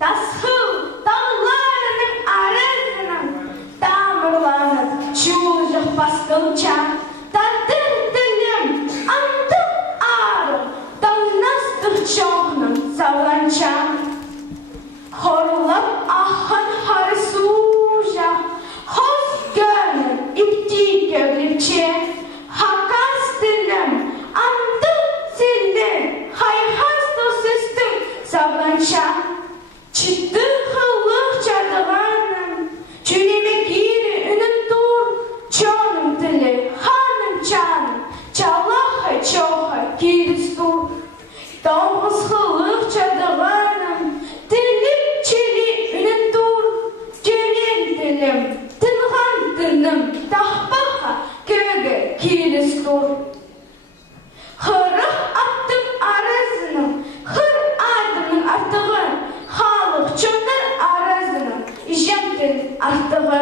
Tasıl dağlarının arasının damırlanıp çuğucuk baskılça tadır dilim andım ağrım damnastık çoğunum savlança horulap ahın harsuca hoz gönül ipti göglipçe hakas dilim andım sildim hayhas dostum savlança çıktı hıllık çadırlarının çüneme giri unuttur çoğunum dili hanım canım çalaha çoğha giristur doğuz hıllık çadırlarının dilim çeli unuttur gönül dilim tılgan dilim dahbaha göge giristur hırık attım arasını hır adımın artığı halık çönder arasını jemdin artığı